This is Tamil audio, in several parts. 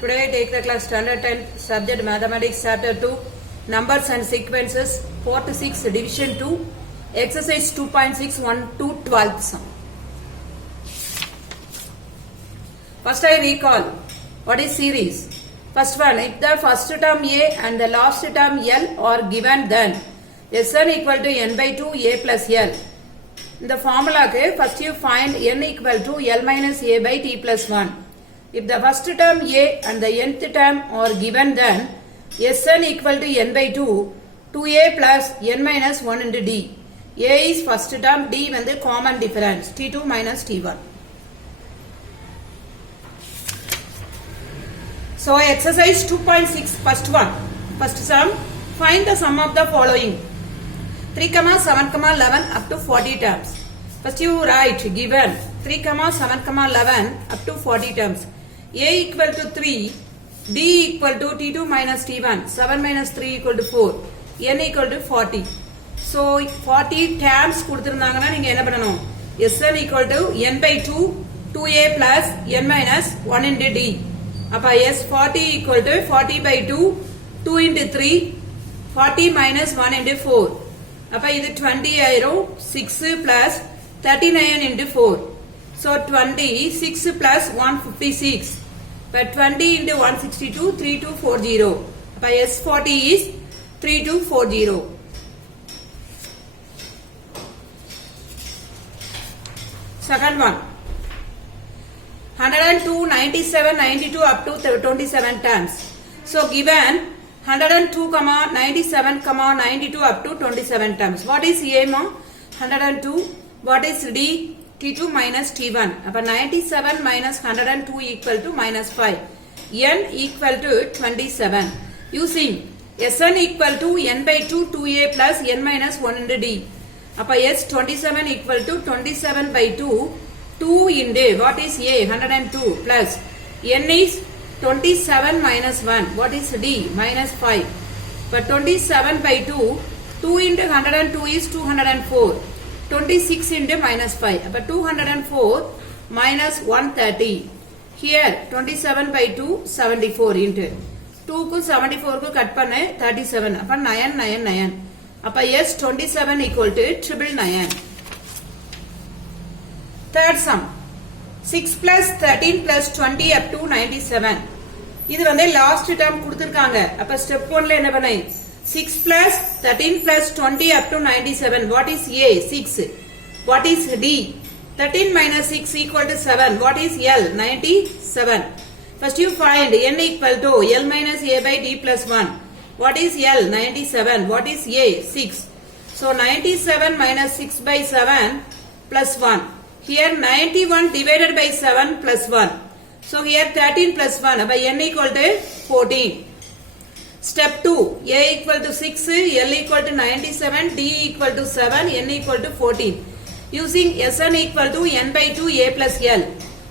Today I take the class standard 10 subject mathematics chapter 2 numbers and sequences 4 to 6 division 2 exercise 2.6 1 to 12th sum. First I recall what is series. First one, if the first term A and the last term L are given, then Sn equal to n by 2 A plus L. In the formula, first you find n equal to L minus A by T plus 1. If the first term A and the nth term are given, then Sn equal to n by 2, 2A plus n minus 1 into D. A is first term, D is the common difference, T2 minus T1. So exercise 2.6, first one, first sum, find the sum of the following. 3, 7, 11 up to 40 terms. First you write given 3, 7, 11 up to 40 terms. A equal to 3, D equal to T2 minus T1, 7 minus 3 equal to 4, N equal to 40. So 40 terms கொடுத்திருந்தாங்கன்னா நீங்க என்ன பண்ணணும்? Sn equal to n by 2, 2A plus n minus 1 into D. அப்ப S40 equal to 40 by 2, 2 into 3, 40 minus 1 into 4. அப்ப இது 20 ஆயிரும், 6 plus 39 into 4. So 26 plus 156. But 20 into 162, 3240. By S40 is 3240. Second one. 102, 97, 92 up to 27 terms. So given 102, 97, 92 up to 27 terms. What is A? 102. What is D? T2 minus T1. Appa 97 minus 102 equal to minus 5. N equal to 27. Using Sn equal to n by 2, 2A plus n minus 1 into D. Appa S27 equal to 27 by 2, 2 into what is A? 102 plus N is 27 minus 1. What is D? Minus 5. But 27 by 2, 2 into 102 is 204. 26 into minus 5. But 204 minus 130. Here 27 by 2, 74 into 2 ku 74 ku cut panna 37. Appa 999. Appa yes 27 equal to 999. Third sum. 6 plus 13 plus 20 up to 97. இது வந்து last term கொடுத்திருக்காங்க. அப்ப step 1ல என்ன பண்ணை? 6 plus 13 plus 20 up to 97. What is A? 6. What is D? 13 minus 6 equal to 7. What is L? 97. First you find n equal to L minus A by D plus 1. What is L? 97. What is A? 6. So 97 minus 6 by 7 plus 1. Here 91 divided by 7 plus 1. So here 13 plus 1. By n equal to 14. Step 2. A equal to 6, L equal to 97, D equal to 7, N equal to 14. Using Sn equal to n by 2 A plus L.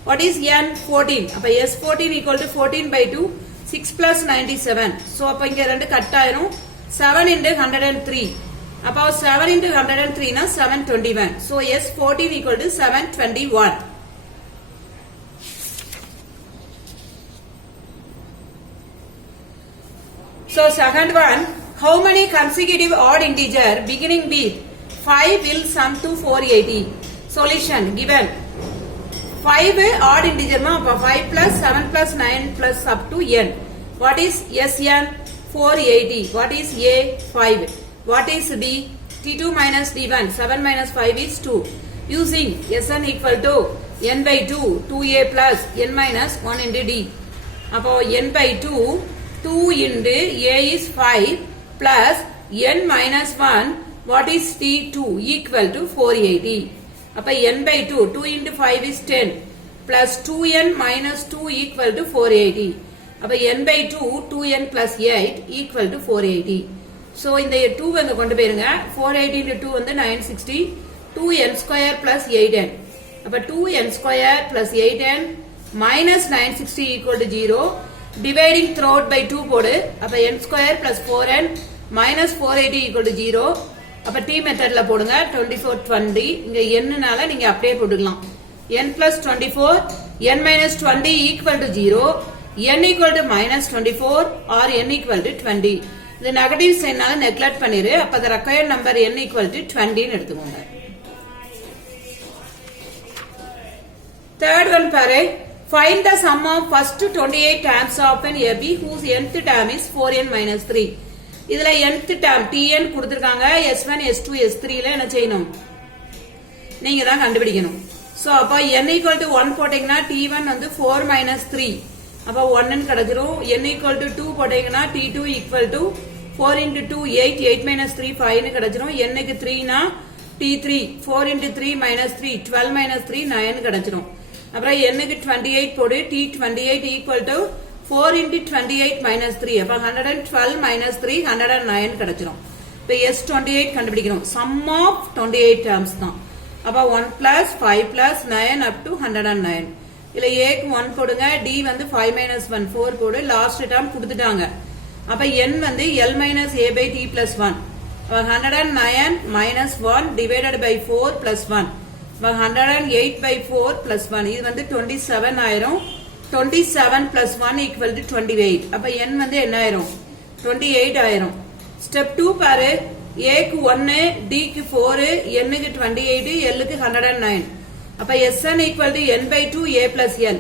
What is n? 14. Appa S14 equal to 14 by 2, 6 plus 97. So appa inga rendu cut ஆயிரும், 7 into 103. Appa 7 into 103 na 721. So S14 equal to 721. So second one, how many consecutive odd integer beginning with 5 will sum to 480? Solution given. 5 odd integer ma 5 plus 7 plus 9 plus up to n. What is Sn? 480. What is A? 5. What is D? T2 minus D1. 7 minus 5 is 2. Using Sn equal to n by 2, 2A plus n minus 1 into D. Appo n by 2, 2 into A is 5 plus n minus 1, what is T2 equal to 480. Appa n by 2, 2 into 5 is 10 plus 2n minus 2 equal to 480. Appa n by 2, 2n plus 8 equal to 480. So in the 2 வந்து கொண்டு போயிருங்க, 480 into 2 வந்து 960, 2n square plus 8n. அப்ப 2n square plus 8n minus 960 equal to 0. Dividing throughout by 2 போடு. அப்ப n square plus 4n minus 480 equal to 0. அப்ப t மெத்தட்ல போடுங்க. 24 20. இங்க n நால நீங்க அப்படியே போட்டுக்கலாம். n plus 24, n minus 20 equal to 0. n equal to minus 24 or n equal to 20. இது நெகட்டிவ் சைனால நெக்லெக்ட் பண்ணிரு. அப்ப the required number n equal to 20 ன்னு எடுத்துக்கோங்க. Third one பாரு. Find the sum of first 28 terms of an AB whose nth term is 4n minus 3. இதுல nth term tn கொடுத்திருக்காங்க. s1 s2 s3 ல என்ன செய்யணும்? நீங்க தான் கண்டுபிடிக்கணும். சோ அப்ப n equal to 1 போட்டீங்கன்னா t1 வந்து 4 minus 3. அப்ப 1 ன்னு கிடைச்சிரும். n equal to 2 போட்டீங்கன்னா t2 equal to 4 into 2 8 8 minus 3 5 ன்னு கிடைச்சிரும். n க்கு 3 னா t3 4 into 3 minus 3 12 minus 3 9 கிடைச்சிரும். அப்புறம் n க்கு 28 போடு t28 equal to 4 into 28 minus 3 அப்ப 112 minus 3 109 கிடைச்சிரும். இப்ப s28 கண்டுபிடிக்கணும். sum of 28 terms தான். அப்ப 1 plus 5 plus 9 up to 109. இல்ல a க்கு 1 போடுங்க. d வந்து 5 minus 1 4 போடு. லாஸ்ட் டேர்ம் கொடுத்துட்டாங்க. அப்ப n வந்து l minus a by t plus 1. 109 minus 1 divided by 4 plus 1. 108 by 4 plus 1. இது வந்து 27 ஆயிரும். 27 plus 1 equal to 28. அப்ப n வந்து என்ன ஆயிரும்? 28 ஆயிரும். ஸ்டெப் 2 பாரு. a க்கு 1, d க்கு 4, n க்கு 28, l க்கு 109. அப்ப sn equal to n by 2 a plus l.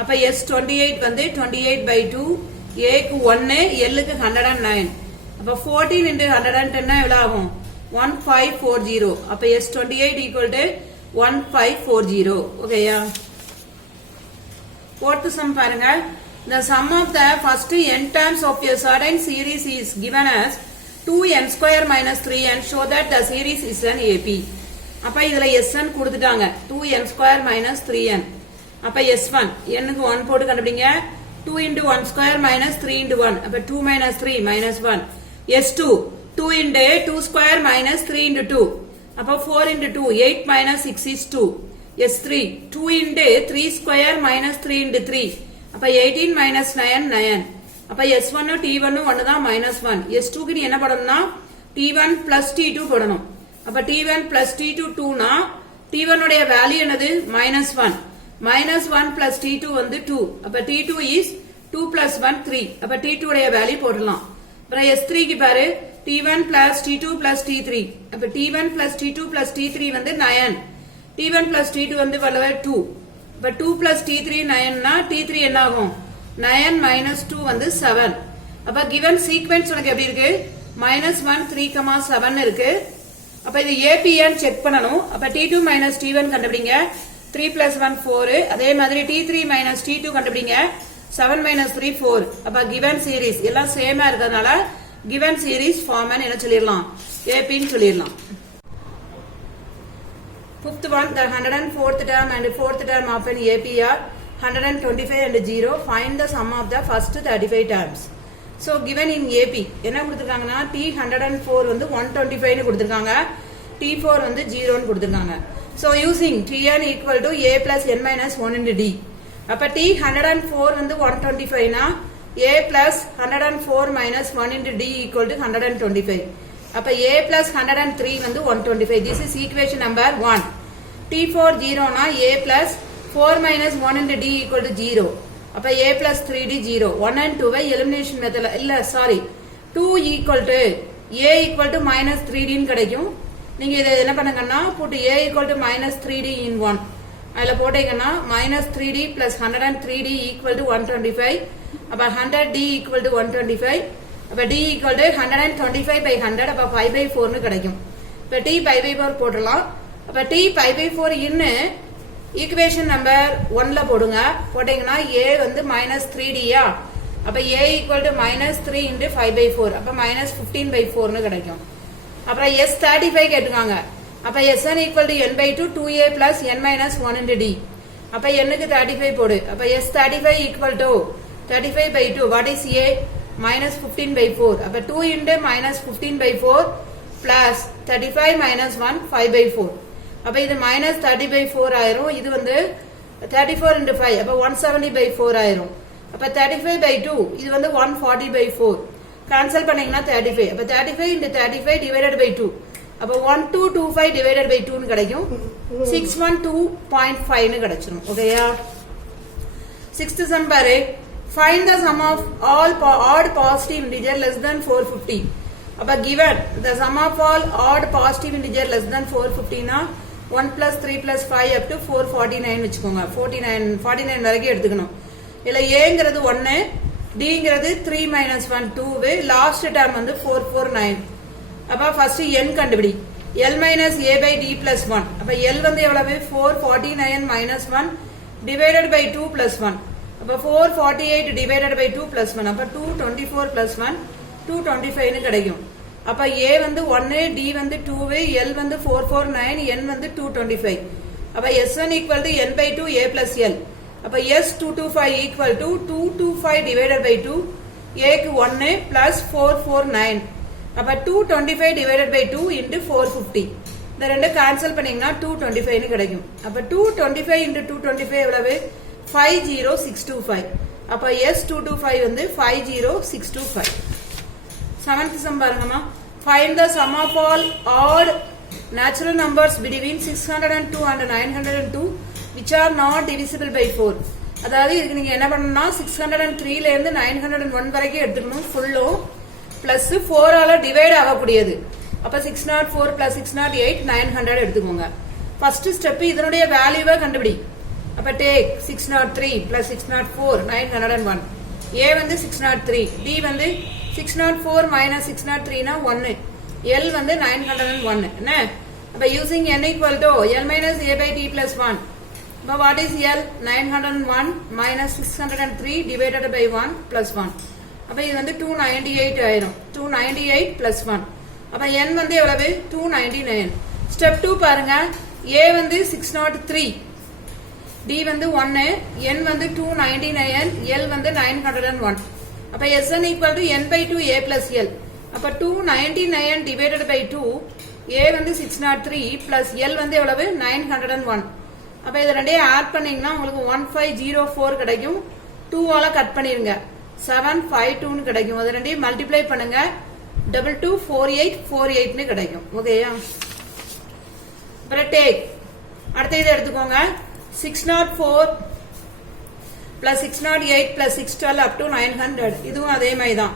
அப்ப s28 வந்து 28 by 2, a க்கு 1, l க்கு 109. அப்ப 14 into 110 எவ்வளவு ஆகும்? 1540. அப்ப s28 equal to 1540. ஓகேயா? Fourth sum பாருங்க. The sum of the first n terms of a certain series is given as 2n square minus 3n. Show that the series is an AP. அப்ப இதுல sn கொடுத்துட்டாங்க. 2n square minus 3n. அப்ப s1 n க்கு 1 போட்டு கண்டுபிடிங்க. 2 into 1 square minus 3 into 1. அப்ப 2 minus 3 minus 1. s2 2 into 2 square minus 3 into 2. அப்ப 4 into 2 8 minus 6 is 2. s3 2 into 3 square minus 3 into 3. அப்ப 18 minus 9 9. அப்ப s1 t1 1 தான் minus 1. s2 க்கு நீ என்ன போடணும்னா t1 plus t2 போடணும். அப்ப t1 plus t2 2 னா t1 உடைய வேல்யூ என்னது? minus 1. minus 1 plus t2 வந்து 2. அப்ப t2 is 2 plus 1 3. அப்ப t2 உடைய வேல்யூ போடலாம். அப்புறம் s3 க்கு பாரு. t1 plus t2 plus t3. அப்ப t1 plus t2 plus t3 வந்து 9. t1 plus t2 வந்து வலவே 2. அப்ப 2 plus t3 9 னா t3 என்ன ஆகும்? 9 minus 2 வந்து 7. அப்ப given sequence உனக்கு எப்படி இருக்கு? minus 1 3, 7 இருக்கு. அப்ப இது APN செக் பண்ணணும். அப்ப t2 minus t1 கண்டுபிடிங்க. 3 plus 1 4. அதே மாதிரி t3 minus t2 கண்டுபிடிங்க. 7 minus 3 4. அப்ப given series எல்லாம் சேமா இருக்கிறதுனால given series form என்ன சொல்லிரலாம்? AP ன்னு சொல்லிரலாம். Fifth one, the 104th term and 4th term of an AP are 125 and 0. Find the sum of the first 35 terms. So given in AP என்ன கொடுத்திருக்காங்கன்னா t104 வந்து 125 ன்னு கொடுத்திருக்காங்க. t4 வந்து 0 ன்னு கொடுத்திருக்காங்க. So using tn equal to a plus n minus 1 into d. அப்ப t104 வந்து 125 னா a plus 104 minus 1 into d equal to 125. அப்ப a plus 103 வந்து 125. This is equation number 1. t4 0 னா a plus 4 minus 1 into d equal to 0. அப்ப a plus 3d 0. 1 and 2 elimination method இல்ல sorry 2 equal to a equal to minus 3d ன்னு கிடைக்கும். நீங்க இத என்ன பண்ணுங்கன்னா put a equal to minus 3d in 1. அதுல போட்டீங்கன்னா minus 3d plus 103d equal to 125. அப்ப 100d equal to 125. அப்ப d equal to 125 by 100. அப்ப 5 by 4 ன்னு கிடைக்கும். இப்ப t 5 by 4 போடலாம். அப்ப t 5 by 4 இன்னு ஈக்குவேஷன் நம்பர் 1ல போடுங்க. போட்டீங்கன்னா a வந்து minus 3d யா. அப்ப a equal to minus 3 into 5 by 4. அப்ப minus 15 by 4 ன்னு கிடைக்கும். அப்புறம் s35 கேட்டுக்காங்க. அப்ப sn equal to n by 2 2a plus n minus 1 into d. அப்ப n க்கு 35 போடு. அப்ப s35 equal to 35 by 2. What is a? Minus 15 by 4. அப்ப 2 into minus 15 by 4 plus 35 minus 1 5 by 4. அப்ப இது minus 30 by 4 ஆயிரும். இது வந்து 34 into 5. அப்ப 170 by 4 ஆயிரும். அப்ப 35 by 2. இது வந்து 140 by 4. கேன்சல் பண்ணீங்கன்னா 35. அப்ப 35 into 35 divided by 2. அப்ப 1225 divided by 2 ன்னு கிடைக்கும். 612.5 ன்னு கிடைச்சிரும். ஓகேயா? 6th sum பாரு. find the sum of all odd positive integer less than 450. அப்ப given the sum of all odd positive integer less than 450 னா 1 plus 3 plus 5 up to 449 வெச்சுக்கோங்க. 49 வரைக்கும் எடுத்துக்கணும். இல்ல aங்கிறது 1, dங்கிறது 3 minus 1 2, லாஸ்ட் டேர்ம் வந்து 449. அப்ப ஃபர்ஸ்ட் n கண்டுபிடி. L minus a by d plus 1. அப்ப L வந்து எவ்வளவு 449 minus 1 divided by 2 plus 1. அப்ப 448 divided by 2 plus 1. அப்ப 224 plus 1 225 னு கிடைக்கும். அப்ப a வந்து 1, d வந்து 2, L வந்து 449, n வந்து 225. அப்ப S1 equal to n by 2 a plus L. அப்ப S225 equal to 225 divided by 2, a க்கு 1 plus 449. அப்ப 225 divided by 2 into 450. இந்த ரெண்டு கேன்சல் பண்ணீங்கன்னா 225 னு கிடைக்கும். அப்ப 225 into 225 எவ்வளவு 50625. அப்ப S225 வந்து 50625. செவன்த் சம் பாருங்கம்மா. Find the sum of all odd natural numbers between 602 and 902 which are not divisible by 4. அதாவது இதுக்கு நீங்க என்ன பண்ணணும்னா 603 ல இருந்து 901 வரைக்கும் எடுத்துக்கணும் ஃபுல்லும் பிளஸ் 4 ஆல டிவைட் ஆகக்கூடியது. அப்ப 604 plus 608 900 எடுத்துக்கோங்க. ஃபர்ஸ்ட் ஸ்டெப் இதனுடைய வேல்யூவை கண்டுபிடி. அப்ப டேக் 603 plus 604 901. A வந்து 603, D வந்து 604 minus 603 னா 1, L வந்து 901 என்ன? அப்ப using n equal to L minus a by d plus 1. அப்ப what is L? 901 minus 603 divided by 1 plus 1. அப்ப இது வந்து 298 ஆயிரும். 298 plus 1. அப்ப n வந்து எவ்வளவு 299. ஸ்டெப் 2 பாருங்க. A வந்து 603, D வந்து 1, n வந்து 299, L வந்து 901. அப்ப Sn equal to n by 2 a plus L. அப்ப 299 divided by 2, a வந்து 603 plus L வந்து எவ்வளவு 901. அப்ப இத ரெண்டையும் ஆட் பண்ணீங்கன்னா உங்களுக்கு 1504 கிடைக்கும். 2 ஆல கட் பண்ணிருங்க 752 னு கிடைக்கும். அத ரெண்டையும் மல்டிப்ளை பண்ணுங்க 224848 னு கிடைக்கும். ஓகேயா? அப்புறம் டேக் அடுத்து இத எடுத்துக்கோங்க. 604 plus 608 plus 612 up to 900. இதுவும் அதே மாதிரி தான்.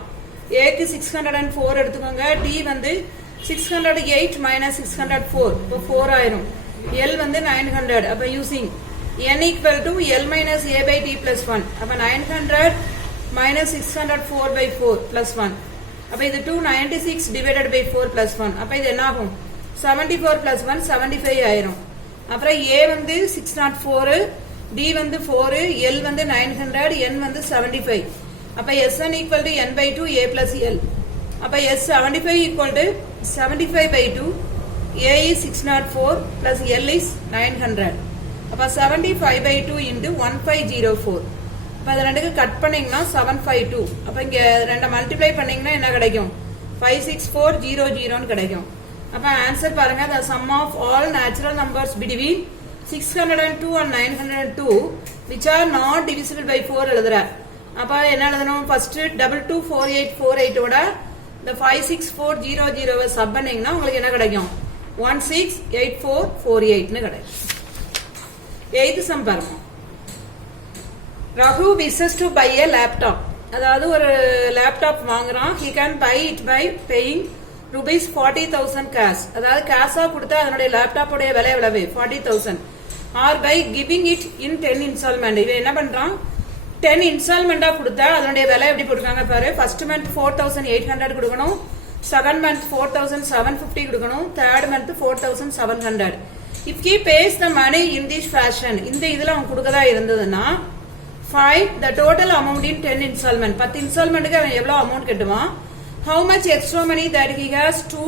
A க்கு 604 எடுத்துக்கோங்க. D வந்து 608 minus 604 இப்போ 4 ஆயிரும். L வந்து 900. அப்ப using n equal to L minus a by d plus 1. அப்ப 900 minus 604 by 4 plus 1. அப்ப இது 296 divided by 4 plus 1. அப்ப இது என்ன ஆகும் 74 plus 1 75 ஆயிரும். அப்புறம் A வந்து 604, D வந்து 4, L வந்து 900, N வந்து 75. அப்ப Sn equal to n by 2 a plus L. அப்ப S75 equal to 75 by 2, A is 604 plus L is 900. அப்ப 75 by 2 into 1504. அப்ப அது ரெண்டுக்கு கட் பண்ணீங்கன்னா 752. அப்ப இங்க ரெண்ட மல்டிப்ளை பண்ணீங்கன்னா என்ன கிடைக்கும் 56400 னு கிடைக்கும். அப்ப ஆன்சர் பாருங்க. the sum of all natural numbers between 602 and 902 which are not divisible by 4 எழுதுற. அப்ப என்ன எழுதணும் ஃபர்ஸ்ட் 224848 ஓட the 56400 சப் பண்ணீங்கன்னா உங்களுக்கு என்ன கிடைக்கும் 168448 னு கிடைக்கும். 8th சம் பாருங்க. Raghu wishes to buy a laptop. அதாவது ஒரு லேப்டாப் வாங்குறான். he can buy it by paying rupees 40,000 cash. அதாவது கேஷா கொடுத்தா அதனுடைய லேப்டாப்போட விலை எவ்வளவு 40,000 or by giving it in 10 installment. இவன் என்ன பண்றான் 10 இன்ஸ்டால்மெண்டா கொடுத்தா அதனுடைய விலை எப்படி போட்டுருக்காங்க பாரு. ஃபர்ஸ்ட் மந்த் 4800 கொடுக்கணும், செகண்ட் மந்த் 4750 கொடுக்கணும், third month 4700. if he pays the money in this fashion, இந்த இதுல அவன் கொடுக்கதா இருந்ததுன்னா find the total amount in 10 installment. 10 இன்ஸ்டால்மெண்ட்டுக்கு அவன் எவ்வளவு அமௌண்ட் கட்டுவான். how much extra money that he has to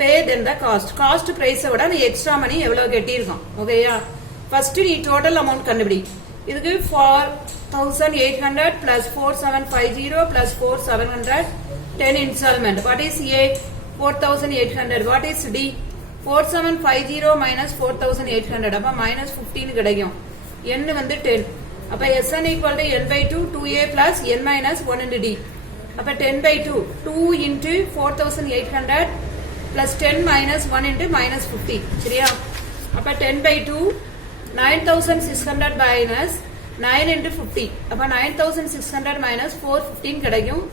pay then the cost. Cost பிரைஸை விட அந்த எக்ஸ்ட்ரா மணி எவ்வளவு கட்டியிருக்கான். ஓகேயா? ஃபர்ஸ்ட் நீ டோட்டல் அமௌண்ட் கண்டுபிடி. இதுக்கு 4800 plus 4750 plus 4700 10 installment. what is A? 4800. what is D? 4750 minus 4800. அப்ப minus 15 கிடைக்கும். n வந்து 10. அப்ப Sn equal to n by 2 2a plus n minus 1 into D. அப்ப 10 by 2 2 into 4800 plus 10 minus 1 into minus 50. சரியா? அப்ப 10 by 2 9600 minus 9 into 50. அப்ப 9600 minus 415 கிடைக்கும்.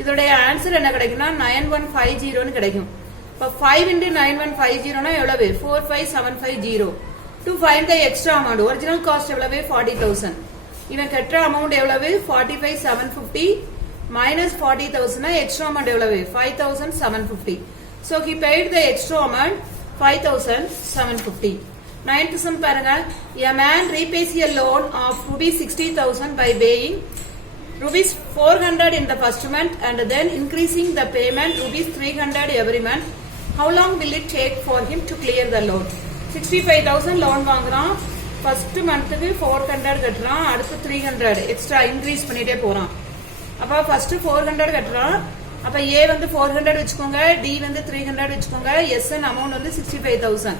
இதோடைய ஆன்சர் என்ன கிடைக்கும்னா 9150 கிடைக்கும். இப்ப 5 into 9150 னா எவ்வளவு? 45750. To find the extra amount, original cost எவ்வளவு? 40000. இவன் கட்டுற அமௌண்ட் எவ்வளவு? 45750 minus 40000 னா எக்ஸ்ட்ரா அமௌண்ட் எவ்வளவு? 5750. So he paid the extra amount 5750. Ninth sum பாருங்க. A man repays a loan of rupees 60,000 by paying rupees 400 in the first month and then increasing the payment rupees 300 every month. How long will it take for him to clear the loan? 65,000 loan வாங்குறான். ஃபர்ஸ்ட் மந்த்துக்கு 400 கட்டுறான். அடுத்து 300 எக்ஸ்ட்ரா இன்க்ரீஸ் பண்ணிட்டே போறான். அப்ப ஃபர்ஸ்ட் 400 கட்டுறான். அப்ப A வந்து 400 வச்சுக்கோங்க, D வந்து 300 வச்சுக்கோங்க, SN அமௌண்ட் வந்து 65,000.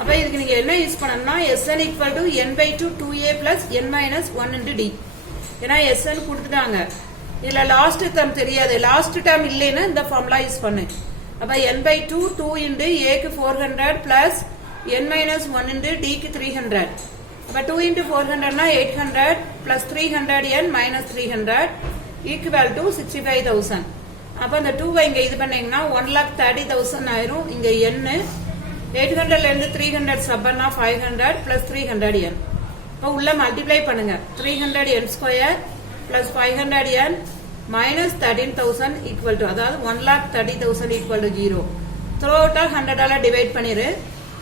அப்ப இதுக்கு நீங்க என்ன யூஸ் பண்ணணும்னா SN equal to n by 2 2A plus n minus 1 into D. ஏன்னா SN கொடுத்துட்டாங்க. இதுல லாஸ்ட் டேர்ம் தெரியாது. லாஸ்ட் டேர்ம் இல்லைன்னா இந்த ஃபார்முலா யூஸ் பண்ணு. அப்ப n by 2 2 into A க்கு 400 plus n minus 1 into D க்கு 300. அப்ப 2 into 400 னா 800 plus 300 n minus 300 equal to 65,000. அப்ப அந்த 2 இங்க இது பண்ணீங்கன்னா 1,30,000 ஆயிரும். இங்க n 800 ல இருந்து 300 சப் பண்ணா 500 plus 300 n. அப்ப உள்ள மல்டிப்ளை பண்ணுங்க. 300 n square plus 500 n minus 13,000 equal to அதாவது 1,30,000 equal to 0. throw out 100 ஆல டிவைட் பண்ணிரு.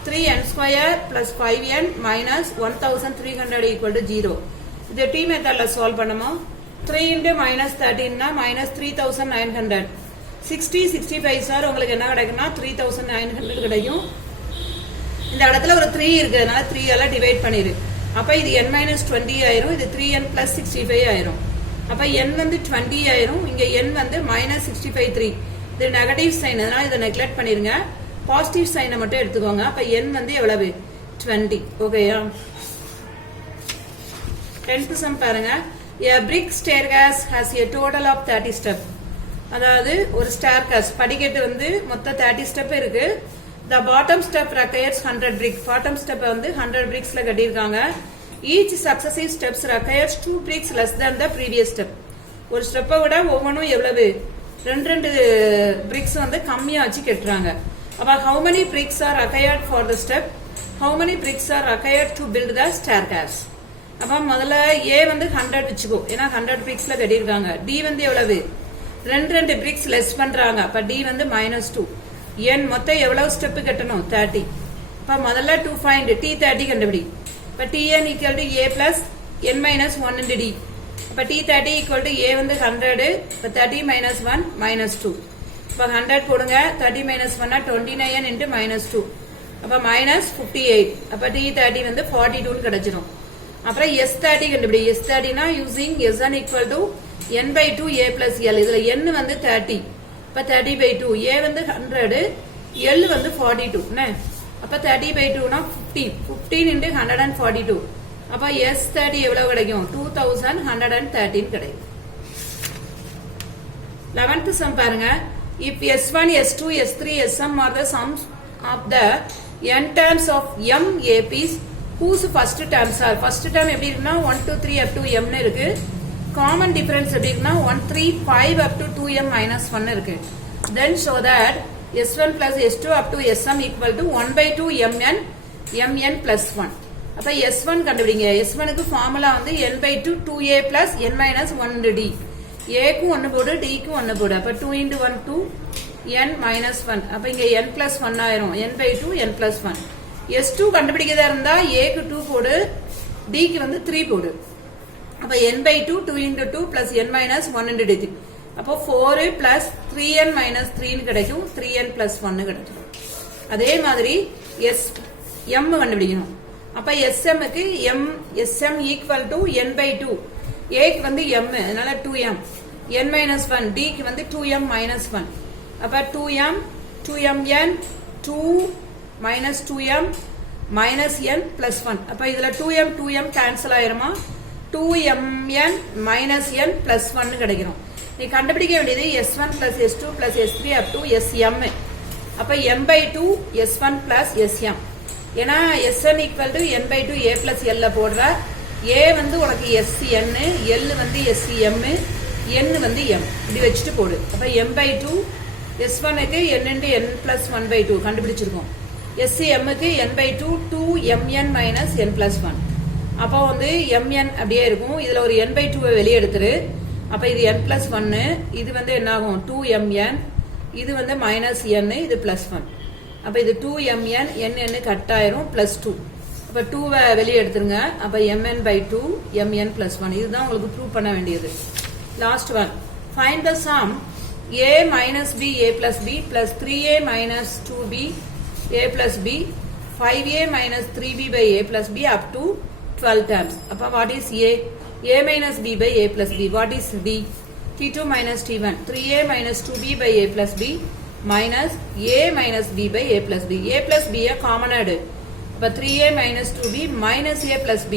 3n square plus 5n minus 1,300 equal to 0. இது T மெத்தட்ல சால்வ் பண்ணுமா? 3 into minus 13 னா minus 3,900. 60 65 சார் உங்களுக்கு என்ன கிடைக்கும்னா 3,900 கிடைக்கும். இந்த இடத்துல ஒரு 3 இருக்குதுனால 3 ஆல டிவைட் பண்ணிரு. அப்ப இது n minus 20 ஆயிரும். இது 3n plus 65 ஆயிரும். அப்ப n வந்து 20 ஆயிரும். இங்க n வந்து minus 65 3. இது நெகட்டிவ் சைன், அதனால இதை நெக்லெக்ட் பண்ணிருங்க. பாசிட்டிவ் சைனை மட்டும் எடுத்துக்கோங்க. அப்ப n வந்து எவ்வளவு? 20. ஓகேயா? 10th sum பாருங்க. A brick staircase has a total of 30 steps. அதாவது ஒரு staircase படிக்கட்டு வந்து மொத்தம் 30 ஸ்டெப் இருக்கு. The bottom step requires 100 bricks. bottom step வந்து 100 bricksல கட்டியிருக்காங்க. Each successive steps requires 2 bricks less than the previous step. ஒரு ஸ்டெப்பை விட ஒவ்வொன்றும் எவ்வளவு? 2 bricks வந்து கம்மியா வச்சு கட்டுறாங்க. அப்ப how many bricks are required for the step? How many bricks are required to build the staircase? அப்ப முதல்ல A வந்து 100 வச்சுக்கோ, ஏன்னா 100 bricksல கட்டியிருக்காங்க. D வந்து எவ்வளவு? 2 bricks லெஸ் பண்றாங்க. அப்ப D வந்து -2. n மொத்தம் எவ்வளவு ஸ்டெப் கட்டணும்? 30. அப்ப முதல்ல 2 find T30 கண்டுபிடி. அப்ப Tn equal to A plus n minus 1 into D. அப்ப T30 equal to A வந்து 100. அப்ப 30 minus 1 minus 2. அப்ப 100 போடுங்க. 30 minus 1 னா 29 into minus 2. அப்ப minus 58. அப்ப T30 வந்து 42 கிடைச்சிரும். அப்புறம் S30 கண்டுபிடி. S30 னா using Sn equal to n by 2 A plus L. இதுல n வந்து 30. அப்ப 30 by 2. A வந்து 100. L வந்து 42. அப்ப 30 by 2 னா 15. 15 into 142. அப்ப S30 எவ்வளவு கிடைக்கும்? 2113 கிடைக்கும். 11th sum பாருங்க. If S1, S2, S3, Sm are the sums of the n terms of m APs whose first terms are. first term எப்படி இருக்குன்னா 1 2 3 up to m னு இருக்கு. common difference எப்படி இருக்குன்னா 1 3 5 up to 2m minus 1 இருக்கு. then show that S1 plus S2 up to Sm equal to 1 by 2 mn plus 1. அப்ப S1 கண்டுபிடிங்க. S1 க்கு ஃபார்முலா வந்து n by 2 2a plus n minus 1 into D. A க்கு 1 போடு, D க்கு 1 போடு. அப்ப 2 into 1 2 n minus 1. அப்ப இங்க n plus 1 ஆயிரும். n by 2 n plus 1. S2 கண்டுபிடிக்கதா இருந்தா A க்கு 2 போடு, D க்கு வந்து 3 போடு. அப்ப n by 2 2 into 2 plus n minus 1 into D. அப்போ 4 plus 3n minus 3 னு கிடைக்கும். 3n plus 1 கிடைக்கும். அதே மாதிரி M கண்டுபிடிக்கணும். அப்ப SM க்கு SM equal to n by 2. A க்கு வந்து m, அதனால 2m. n minus 1. D க்கு வந்து 2m minus 1. அப்ப 2m 2mn 2 minus 2m minus n plus 1. அப்ப இதுல 2m cancel ஆயிருமா? 2mn minus n plus 1 கிடைக்கும். நீ கண்டுபிடிக்க வேண்டியது S1 plus S2 plus S3 up to Sm. அப்ப m by 2 S1 plus Sm. ஏன்னா Sn equal to n by 2 A plus L போடுற. ஏ வந்து உனக்கு SN, எல் வந்து SCM, n வந்து m. இப்படி வச்சுட்டு போடு. அப்ப m/2 S1க்கு n×n+1/2 கண்டுபிடிச்சிருக்கோம். SCMக்கு n/2 2mn minus n+1. அப்ப வந்து mn அப்படியே இருக்கும். இதுல ஒரு n/2 வெளியே எடுத்துரு. அப்ப இது n+1, இது வந்து என்ன ஆகும் 2mn, இது வந்து -n, இது +1. அப்ப இது 2mn, n கட் ஆயிரும் +2. அப்ப 2 வெளியே எடுத்துருங்க. அப்ப mn/2 mn+1. இதுதான் உங்களுக்கு ப்ரூவ் பண்ண வேண்டியது. Last one. Find the some a minus b a plus b plus 3a minus 2b a plus b 5a minus 3b by a plus b up to 12 terms. அப்ப what is a minus b by a plus b. What is d? t2 minus t1. 3a minus 2b by a plus b minus a minus b by a plus b. a plus b common எடு. அப்ப 3a minus 2b minus a plus b.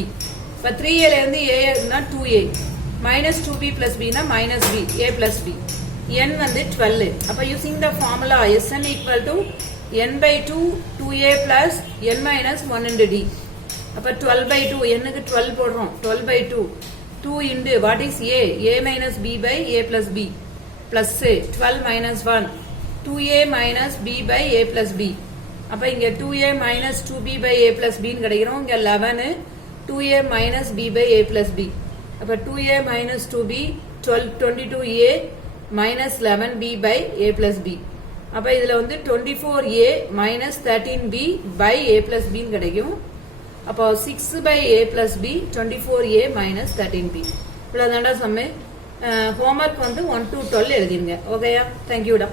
அப்ப 3a ல இருந்து a னா 2a minus 2b plus b னா minus b a plus b. n வந்து 12. அப்ப using the formula Sn equal to n/2 2a plus n minus 1 into d. அப்ப 12/2 n க்கு 12 போடுறோம். 12/2 2 into what is a minus b by a plus b plus 12 minus 1 2a minus b by a plus b. அப்ப இங்க 2a minus 2b by a plus b ன்னு கிடைக்கிறோம். இங்க 11 2a minus b by a plus b. அப்ப 2a minus 2b 22a minus 11b by a plus b. அப்ப இதுல வந்து 24a minus 13b by a plus b ன்னு கிடைக்கும். அப்போ 6 by a plus b 24a minus 13b. இவ்வளவுதான்டா Jammu. Homework வந்து 1 to 12 எழுதிருங்க. ஓகேயா? தேங்க்யூடா.